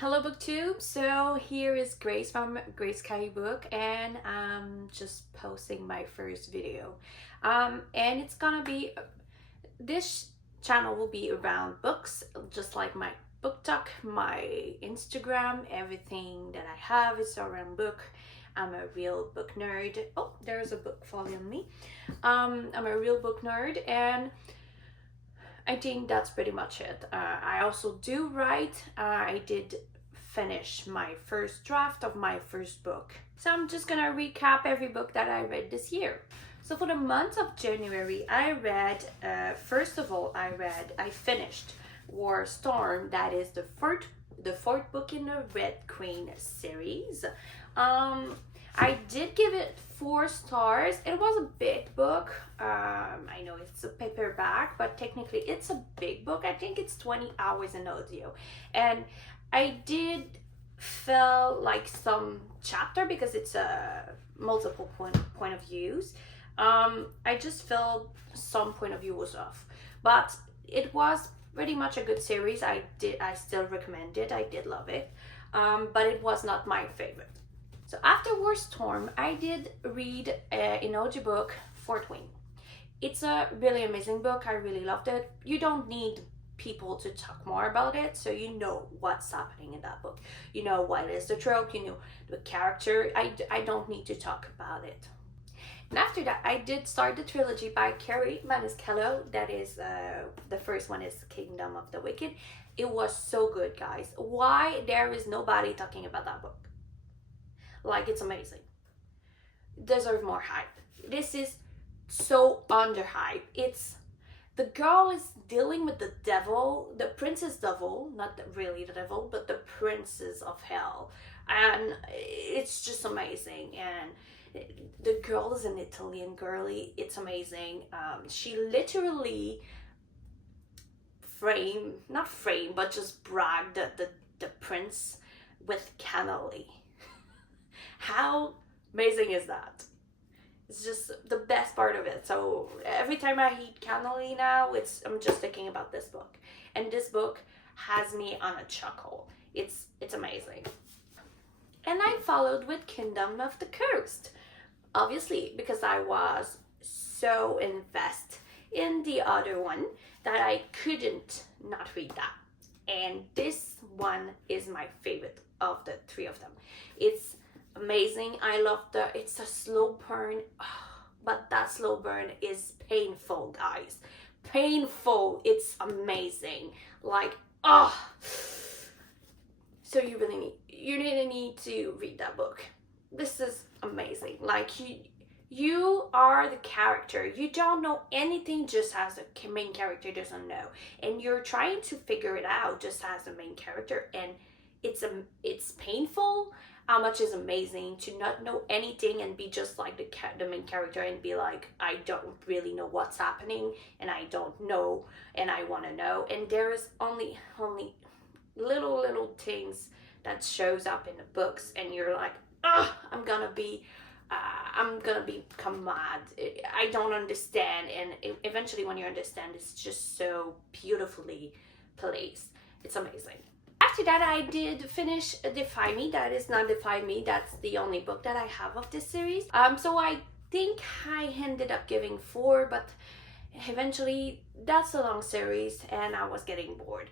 Hello BookTube, so here is Grace from Grace Kai Book and I'm just posting my first video. And it's gonna be, this channel will be around books, just like my book talk, my Instagram, everything that I have is around book. I'm a real book nerd. Oh, there's a book following me. I'm a real book nerd and I think that's pretty much it. I also do write. I did finish my first draft of my first book. So I'm just gonna recap every book that I read this year. So for the month of January, I read, first of all, I finished War Storm. That is the fourth book in the Red Queen series. I did give it 4 stars. It was a big book. I know it's a paperback, but technically it's a big book. I think it's 20 hours in audio. And I did feel like some chapter, because it's a multiple point of views. I just felt some point of view was off. But it was pretty much a good series. I still recommend it. I did love it. But it was not my favorite. So after War Storm, I did read an audiobook, Fourth Wing. It's a really amazing book. I really loved it. You don't need people to talk more about it, so you know what's happening in that book. You know what is the trope, you know the character. I don't need to talk about it. And after that, I did start the trilogy by Kerri Maniscalco. That is, the first one is Kingdom of the Wicked. It was so good, guys. Why there is nobody talking about that book? Like, it's amazing. Deserve more hype. This is so underhyped. It's, the girl is dealing with the devil, the princess devil, not really the devil, but the princess of hell. And it's just amazing. And the girl is an Italian girlie. It's amazing. She literally but just bragged the prince with cannoli. How amazing is that? It's just the best part of it. So every time I eat cannoli now, I'm just thinking about this book. And this book has me on a chuckle. It's amazing. And I followed with Kingdom of the Cursed. Obviously, because I was so invested in the other one that I couldn't not read that. And this one is my favorite of the three of them. It's amazing. I love it's a slow burn, but that slow burn is painful, guys. Painful. It's amazing. Like, so you really need to read that book. This is amazing. Like, you are the character. You don't know anything, just as the main character doesn't know, and you're trying to figure it out just as the main character, and it's painful. How much is amazing to not know anything and be just like the main character and be like, I don't really know what's happening, and I don't know, and I want to know. And there is only little things that shows up in the books, and you're like, I'm gonna become mad. I don't understand. And eventually when you understand, it's just so beautifully placed. It's amazing. After that, I did finish Defy Me. That is not Defy Me. That's the only book that I have of this series. So I think I ended up giving 4, but eventually that's a long series and I was getting bored.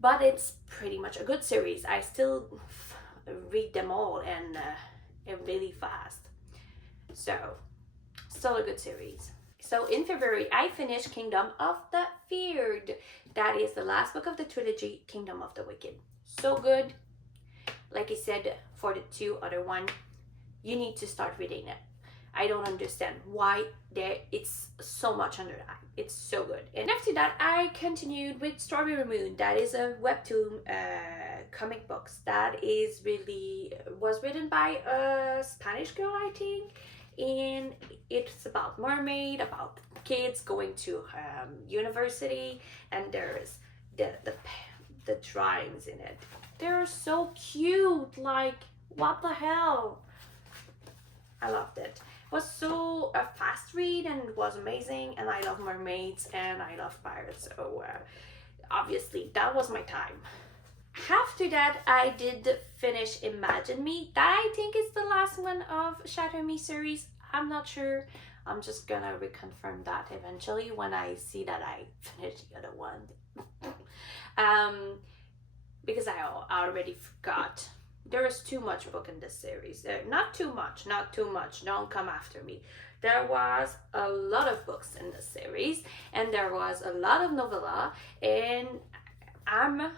But it's pretty much a good series. I still read them all and really fast. So, still a good series. So in February, I finished Kingdom of the Feared. That is the last book of the trilogy, Kingdom of the Wicked. So good. Like I said, for the 2 other ones, you need to start reading it. I don't understand why it's so much under that. It's so good. And after that, I continued with Strawberry Moon. That is a webtoon comic books that was written by a Spanish girl, I think. And it's about mermaid, about kids going to university, and there's the drawings in it. They're so cute. Like, what the hell? I loved it. It was so a fast read and it was amazing, and I love mermaids and I love pirates, so obviously that was my time. After that, I did finish Imagine Me. That I think is the last one of Shatter Me series. I'm not sure. I'm just gonna reconfirm that eventually when I see that I finished the other one. um, because I already forgot. There is too much book in this series. Not too much, not too much. Don't come after me. There was a lot of books in this series, and there was a lot of novella, and I'm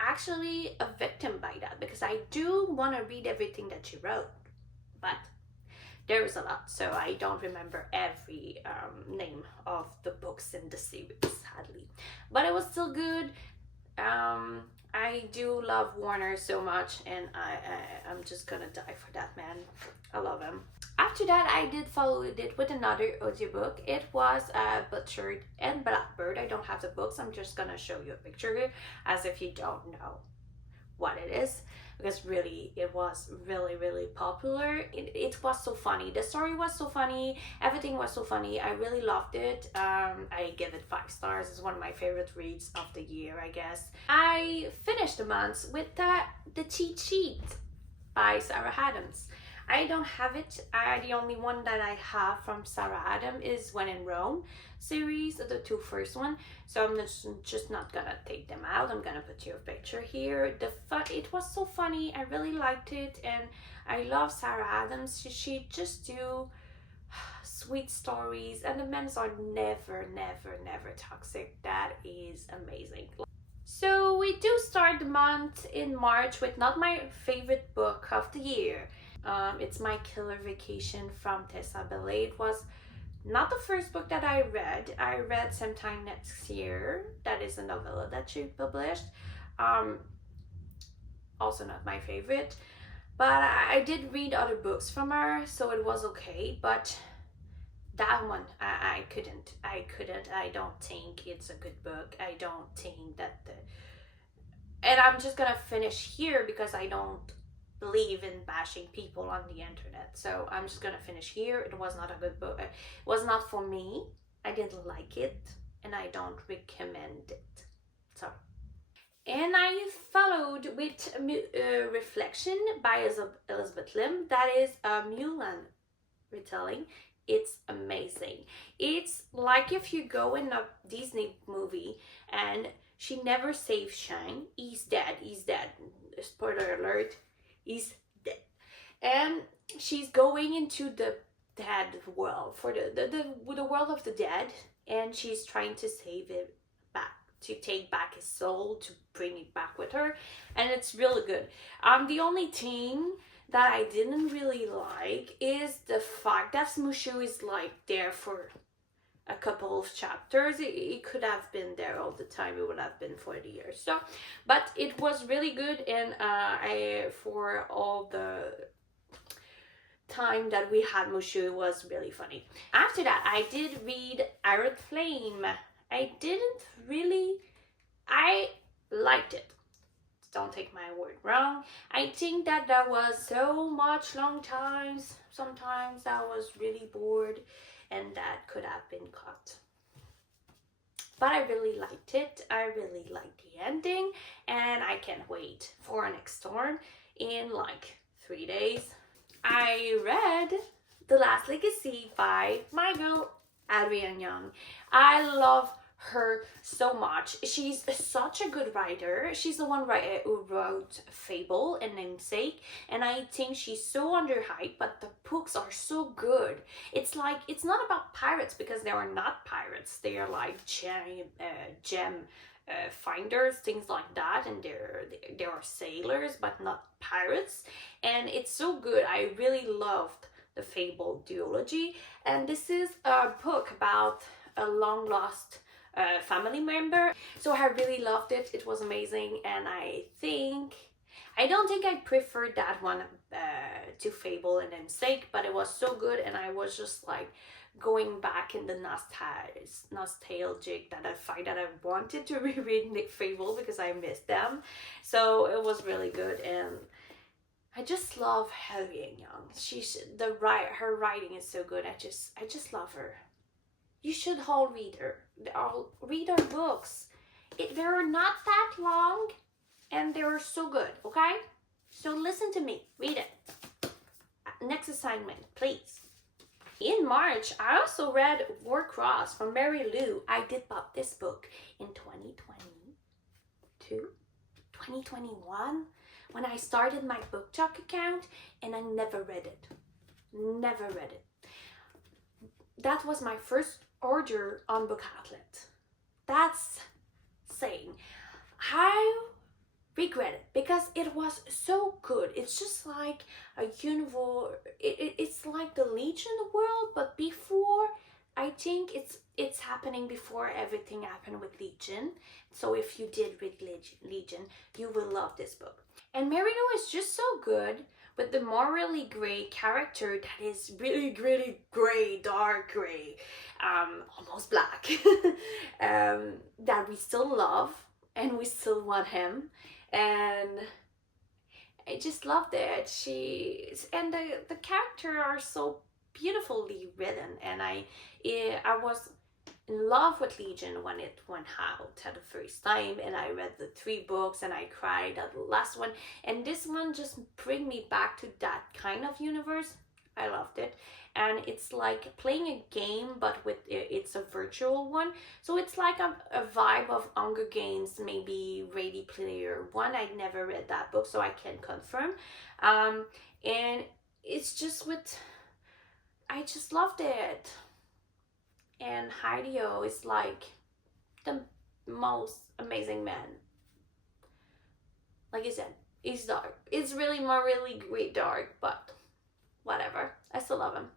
actually a victim by that because I do want to read everything that she wrote, but there is a lot, so I don't remember every name of the books in the series, sadly. But it was still good. I do love Warner so much, and I'm just gonna die for that man. I love him. After that, I did follow it with another audiobook. It was Butchered and Blackbird. I don't have the books. I'm just gonna show you a picture here, as if you don't know what it is, because really it was really popular. It was so funny. The story was so funny. Everything was so funny. I really loved it. I give it 5 stars. It's one of my favorite reads of the year, I guess. I finished the month with the Cheat Sheet by Sarah Adams. I don't have it. The only one that I have from Sarah Adams is When in Rome series, the 2 first one. So I'm just not gonna take them out. I'm gonna put you a picture here. It was so funny. I really liked it, and I love Sarah Adams. She just do sweet stories, and the men are never toxic. That is amazing. So we do start the month in March with not my favorite book of the year. It's My Killer Vacation from Tessa Bellay. It was not the first book that I read. I read Sometime Next Year. That is a novella that she published. Also not my favorite. But I did read other books from her, so it was okay. But that one, I couldn't. I don't think it's a good book. I don't think that and I'm just gonna finish here because I don't believe in bashing people on the internet. So I'm just gonna finish here. It was not a good book. It was not for me. I didn't like it, and I don't recommend it. So, and I followed with Reflection by Elizabeth Lim. That is a Mulan retelling. It's amazing. It's like if you go in a Disney movie and she never saves Shang. He's dead. Spoiler alert. He's dead. And she's going into the dead world, for the world of the dead, and she's trying to save it back, to take back his soul, to bring it back with her, and it's really good. The only thing that I didn't really like is the fact that Mushu is like there for a couple of chapters. It could have been there all the time. It would have been 40 years. So, but it was really good, and for all the time that we had Mushu, it was really funny. After that, I did read Iron Flame. I liked it. Don't take my word wrong. I think that there was so much long times. Sometimes I was really bored, and that could have been cut. But I really liked it. I really liked the ending, and I can't wait for next storm in like 3 days. I read The Last Legacy by my girl Adrienne Young. I love her so much. She's such a good writer. She's the one who wrote Fable and Namesake, and I think she's so underhyped, but the books are so good. It's like, it's not about pirates, because they are not pirates. They are like gem finders, things like that, and they are sailors but not pirates, and it's so good. I really loved the Fable duology, and this is a book about a long lost family member. So I really loved it. It was amazing, and I don't think I preferred that one to Fable and Namesake, but it was so good, and I was just like going back in the nostalgic that I find that I wanted to reread Nick Fable because I missed them. So it was really good, and I just love Adrienne Young. Her writing is so good. I just love her. You should all read her. Read her books. They're not that long, and they were so good, okay? So listen to me, read it. Next assignment, please. In March, I also read Warcross from Mary Lou. I did bought this book in 2022, 2021, when I started my BookTok account, and I never read it. Never read it. That was my first order on Book Outlet. That's saying. I regret it because it was so good. It's just like a universe. It's like the Legion world, but before. I think it's happening before everything happened with Legion. So if you did read Legion, you will love this book. And Mary Lou is just so good with the morally gray character that is really, really gray, dark gray, almost black, that we still love and we still want him. And I just loved it. And the characters are so beautifully written, and I was in love with Legion when it went out at the first time, and I read the 3 books and I cried at the last one, and this one just bring me back to that kind of universe. I loved it. And it's like playing a game, but with it's a virtual one, so it's like a vibe of Hunger Games, maybe Ready Player One. I never read that book, so I can't confirm. And it's just with, I just loved it. And Hideo is like the most amazing man. Like I said, he's dark. It's really more really great dark, but whatever. I still love him.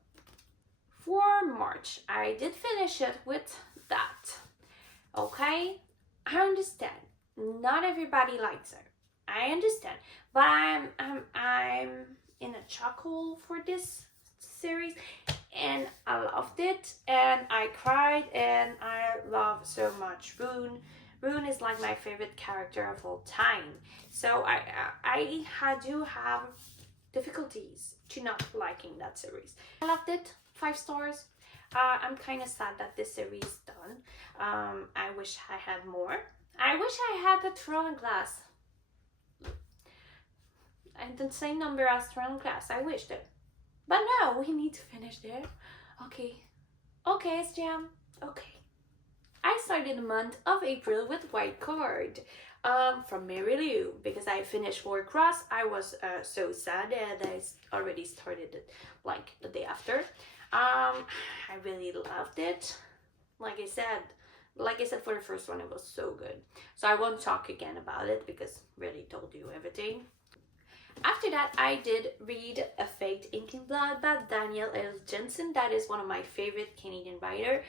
For March, I did finish it with that. Okay? I understand. Not everybody likes her. I understand. But I'm in a chuckle for this series, and I loved it, and I cried, and I love so much Rune. Rune is like my favorite character of all time. So I do have difficulties to not liking that series. I loved it. 5 stars. I'm kind of sad that this series is done. I wish I had more. I wish I had the Throne of Glass. And the same number as Throne of Glass. I wished it. But no, we need to finish there. Okay. Okay, SGM. Okay. I started the month of April with White Card from Mary Lou, because I finished Warcross. I was so sad that I already started it like the day after. I really loved it. Like I said for the first one, it was so good. So I won't talk again about it because I really told you everything. After that, I did read A Fate Ink in Blood by Danielle L. Jensen. That is one of my favorite Canadian writers.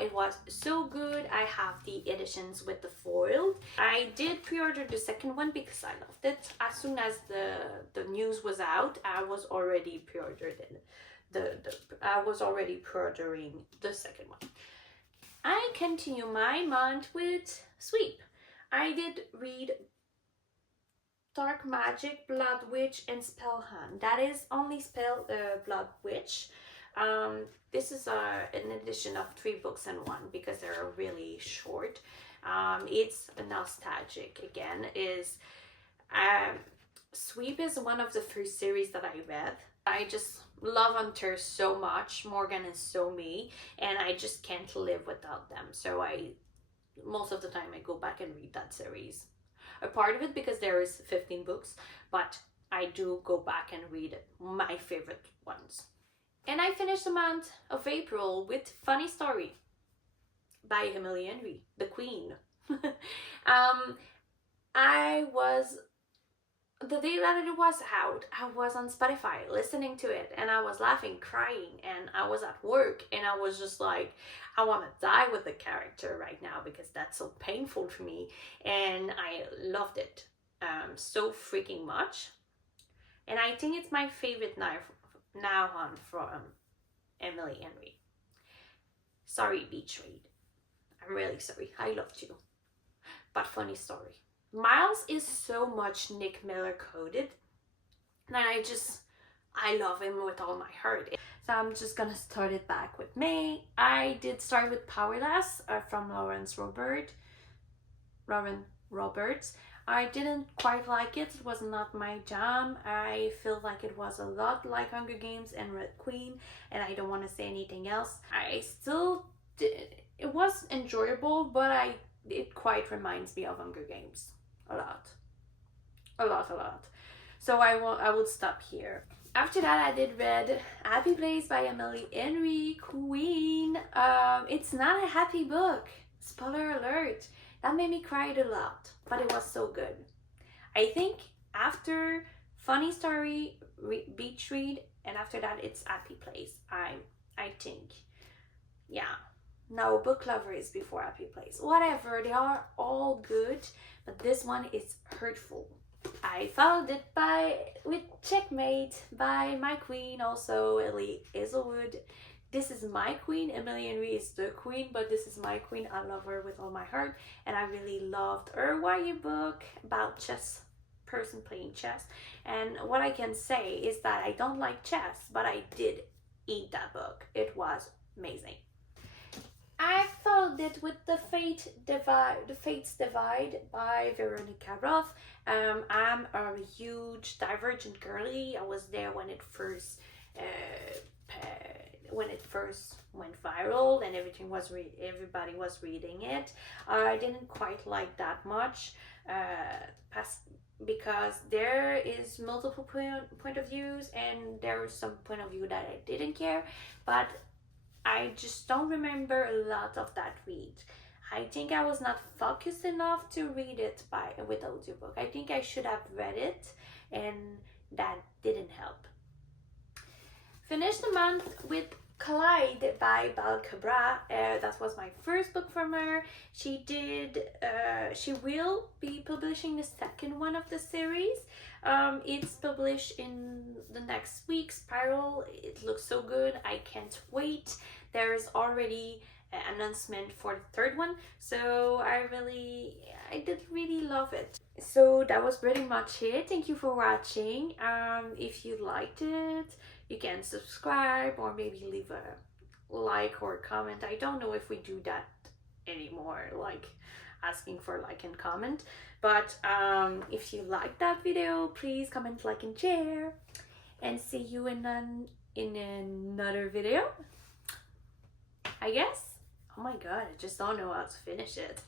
It was so good. I have the editions with the foil. I did pre-order the second one because I loved it. As soon as the news was out, I was already pre-ordered it. I was already pre-ordering the second one. I continue my month with Sweep. I did read Dark Magic, Blood Witch, and Spellhand. That is only Blood Witch. This is an edition of 3 books in one because they're really short. It's nostalgic again. Sweep is one of the first series that I read. I just love Hunter so much. Morgan is so me, and I just can't live without them. So most of the time I go back and read that series. A part of it because there is 15 books, but I do go back and read my favorite ones. And I finished the month of April with Funny Story by Emily Henry, the Queen. The day that it was out, I was on Spotify listening to it, and I was laughing, crying, and I was at work, and I was just like, I want to die with the character right now because that's so painful for me, and I loved it so freaking much. And I think it's my favorite now on from Emily Henry. Sorry, Beach Read. I'm really sorry. I loved you. But Funny Story. Miles is so much Nick Miller coded, and I love him with all my heart. So I'm just gonna start it back with May. I did start with Powerless from Lauren Roberts. I didn't quite like it. It was not my jam. I feel like it was a lot like Hunger Games and Red Queen, and I don't want to say anything else. I still did, it was enjoyable, but it quite reminds me of Hunger Games a lot, a lot, a lot. So I would stop here. After that, I did read Happy Place by Emily Henry Queen. It's not a happy book. Spoiler alert. That made me cry a lot, but it was so good. I think after Funny Story, Beach Read, and after that it's Happy Place. I think, yeah. No, Book Lover is before Happy Place. Whatever, they are all good, but this one is hurtful. I followed it with Checkmate by my queen, also Ellie Hazelwood. This is my queen. Emily Henry is the queen, but this is my queen. I love her with all my heart, and I really loved her YA book about chess, person playing chess. And what I can say is that I don't like chess, but I did eat that book. It was amazing. I followed it with the Fates Divide by Veronica Roth. I'm a huge Divergent girly. I was there when it first went viral and everybody was reading it. I didn't quite like that much, because there is multiple point of views, and there was some point of view that I didn't care, but I just don't remember a lot of that read. I think I was not focused enough to read it with audiobook. I think I should have read it, and that didn't help. Finished the month with Collide by Bal Cabra. That was my first book from her. She will be publishing the second one of the series. It's published in the next week. Spiral. It looks so good. I can't wait. There is already an announcement for the third one, so I did really love it. So that was pretty much it. Thank you for watching. If you liked it, you can subscribe or maybe leave a like or comment. I don't know if we do that anymore, like asking for like and comment, but if you like that video, please comment, like, and share, and see you in another video, I guess. Oh my god, I just don't know how to finish it.